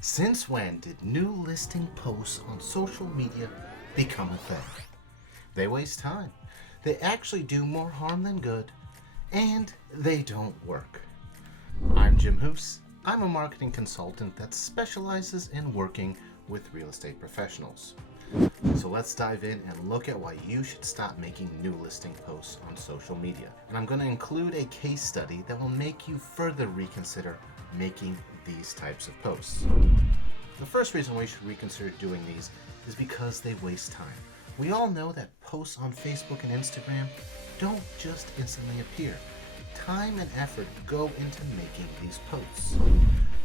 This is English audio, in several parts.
Since when did new listing posts on social media become a thing? They waste time. They actually do more harm than good, and they don't work. I'm Jim Hoos. I'm a marketing consultant that specializes in working with real estate professionals. So let's dive in and look at why you should stop making new listing posts on social media. And I'm going to include a case study that will make you further reconsider making these types of posts. The first reason why you should reconsider doing these is because they waste time. We all know that posts on Facebook and Instagram don't just instantly appear. Time and effort go into making these posts.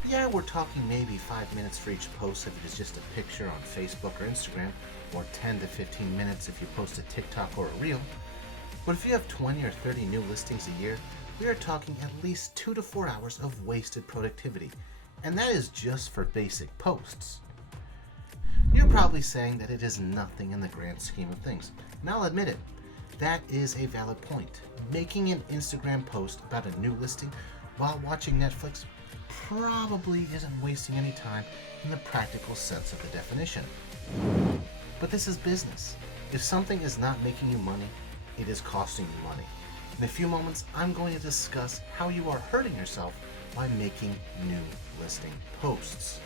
Yeah, we're talking maybe 5 minutes for each post if it is just a picture on Facebook or Instagram, or 10 to 15 minutes if you post a TikTok or a Reel. But if you have 20 or 30 new listings a year, we are talking at least 2 to 4 hours of wasted productivity, and that is just for basic posts. You're probably saying that it is nothing in the grand scheme of things, and I'll admit it, that is a valid point. Making an Instagram post about a new listing while watching Netflix probably isn't wasting any time in the practical sense of the definition. But this is business. If something is not making you money, it is costing you money. In a few moments, I'm going to discuss how you are hurting yourself by making new listing posts.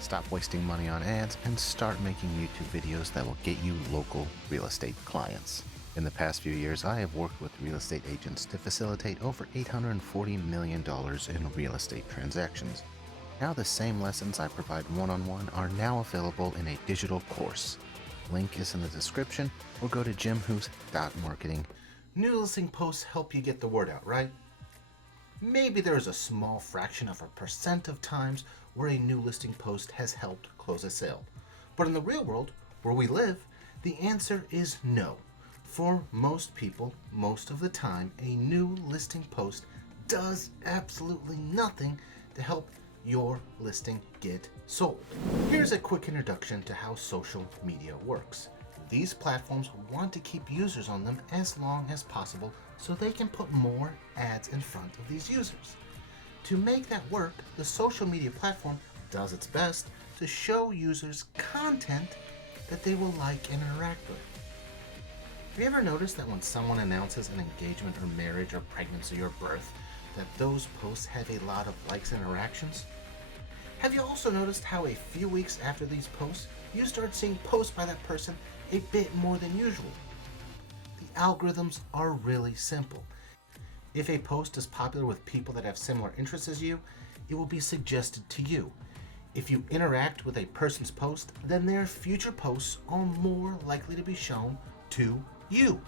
Stop wasting money on ads and start making YouTube videos that will get you local real estate clients. In the past few years, I have worked with real estate agents to facilitate over $840 million in real estate transactions. Now the same lessons I provide one-on-one are now available in a digital course. Link is in the description, or go to jimhoos.marketing. New listing posts help you get the word out, right? Maybe there is a small fraction of a percent of times where a new listing post has helped close a sale. But in the real world, where we live, the answer is no. For most people, most of the time, a new listing post does absolutely nothing to help your listing get sold. Here's a quick introduction to how social media works. These platforms want to keep users on them as long as possible so they can put more ads in front of these users. To make that work, the social media platform does its best to show users content that they will like and interact with. Have you ever noticed that when someone announces an engagement or marriage or pregnancy or birth, that those posts have a lot of likes and interactions? Have you also noticed how a few weeks after these posts, you start seeing posts by that person a bit more than usual? The algorithms are really simple. If a post is popular with people that have similar interests as you, it will be suggested to you. If you interact with a person's post, then their future posts are more likely to be shown to you.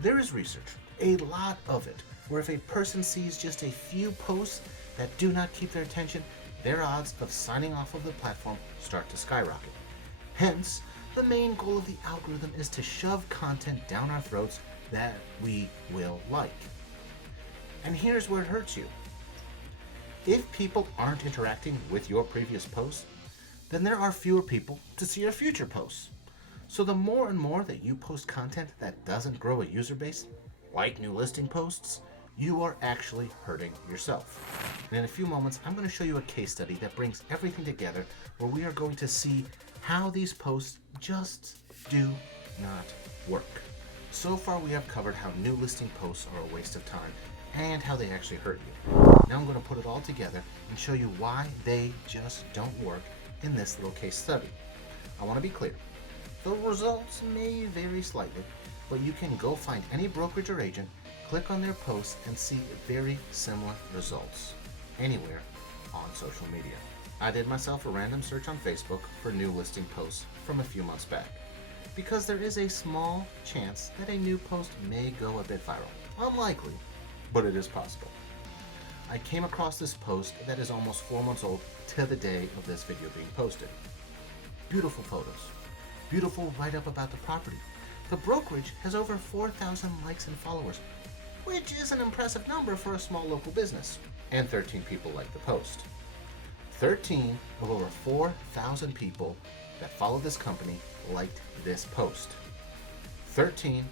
There is research, a lot of it, where if a person sees just a few posts that do not keep their attention, their odds of signing off of the platform start to skyrocket. Hence, the main goal of the algorithm is to shove content down our throats that we will like. And here's where it hurts you. If people aren't interacting with your previous posts, then there are fewer people to see your future posts. So the more and more that you post content that doesn't grow a user base, like new listing posts, you are actually hurting yourself. And in a few moments, I'm going to show you a case study that brings everything together where we are going to see how these posts just do not work. So far, we have covered how new listing posts are a waste of time and how they actually hurt you. Now I'm going to put it all together and show you why they just don't work in this little case study. I want to be clear. The results may vary slightly, but you can go find any brokerage or agent, click on their posts, and see very similar results anywhere on social media. I did myself a random search on Facebook for new listing posts from a few months back, because there is a small chance that a new post may go a bit viral. Unlikely, but it is possible. I came across this post that is almost 4 months old to the day of this video being posted. Beautiful photos. Beautiful write-up about the property. The brokerage has over 4,000 likes and followers, which is an impressive number for a small local business. And 13 people liked the post. 13 of over 4,000 people that follow this company liked this post. 13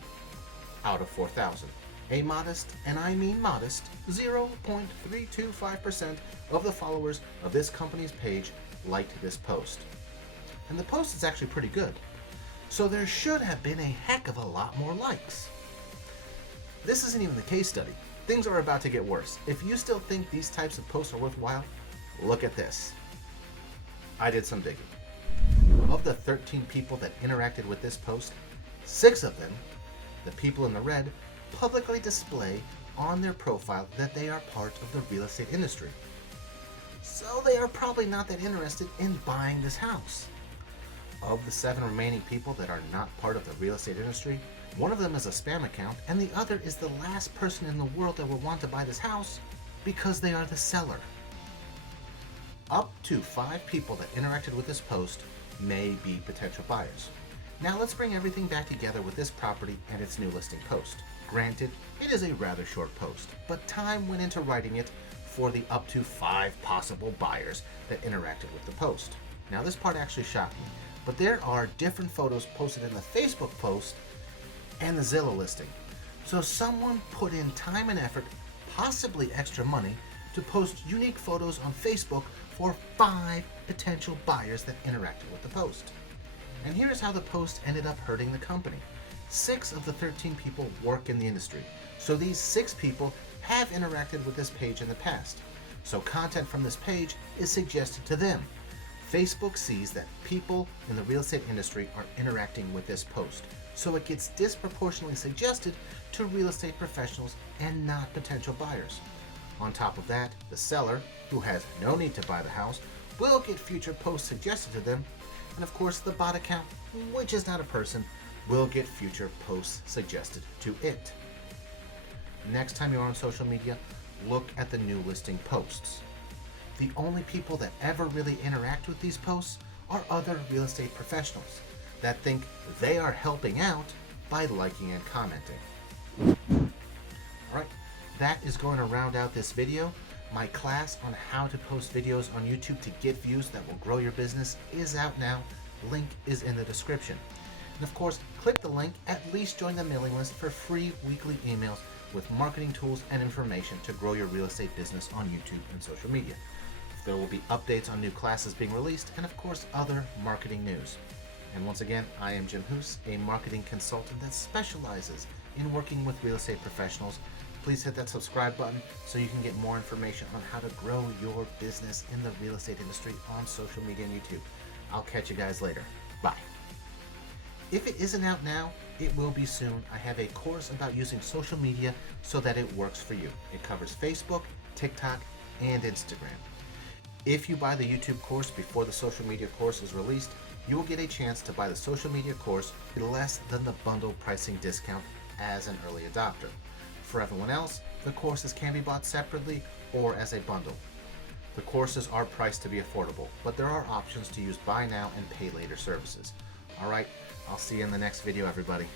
out of 4,000. A modest, and I mean modest, 0.325% of the followers of this company's page liked this post. And the post is actually pretty good. So there should have been a heck of a lot more likes. This isn't even the case study. Things are about to get worse. If you still think these types of posts are worthwhile, look at this. I did some digging. Of the 13 people that interacted with this post, 6 of them, the people in the red, publicly display on their profile that they are part of the real estate industry. So they are probably not that interested in buying this house. Of the 7 remaining people that are not part of the real estate industry, one of them is a spam account and the other is the last person in the world that will want to buy this house because they are the seller. Up to 5 people that interacted with this post may be potential buyers. Now let's bring everything back together with this property and its new listing post. Granted, it is a rather short post, but time went into writing it for the up to 5 possible buyers that interacted with the post. Now this part actually shocked me, but there are different photos posted in the Facebook post and the Zillow listing. So someone put in time and effort, possibly extra money, to post unique photos on Facebook for 5 potential buyers that interacted with the post. And here's how the post ended up hurting the company. 6 of the 13 people work in the industry, so these 6 people have interacted with this page in the past. So content from this page is suggested to them. Facebook sees that people in the real estate industry are interacting with this post, so it gets disproportionately suggested to real estate professionals and not potential buyers. On top of that, the seller, who has no need to buy the house, will get future posts suggested to them, and of course the bot account, which is not a person, will get future posts suggested to it. Next time you're on social media, look at the new listing posts. The only people that ever really interact with these posts are other real estate professionals that think they are helping out by liking and commenting. Alright, that is going to round out this video. My class on how to post videos on YouTube to get views that will grow your business is out now. Link is in the description. And of course, click the link, at least join the mailing list for free weekly emails with marketing tools and information to grow your real estate business on YouTube and social media. There will be updates on new classes being released and of course other marketing news. And once again, I am Jim Hoos, a marketing consultant that specializes in working with real estate professionals. Please hit that subscribe button so you can get more information on how to grow your business in the real estate industry on social media and YouTube. I'll catch you guys later. Bye. If it isn't out now, it will be soon. I have a course about using social media so that it works for you. It covers Facebook, TikTok, and Instagram. If you buy the YouTube course before the social media course is released, you will get a chance to buy the social media course less than the bundle pricing discount as an early adopter. For everyone else, the courses can be bought separately or as a bundle. The courses are priced to be affordable, but there are options to use buy now and pay later services. Alright, I'll see you in the next video, everybody.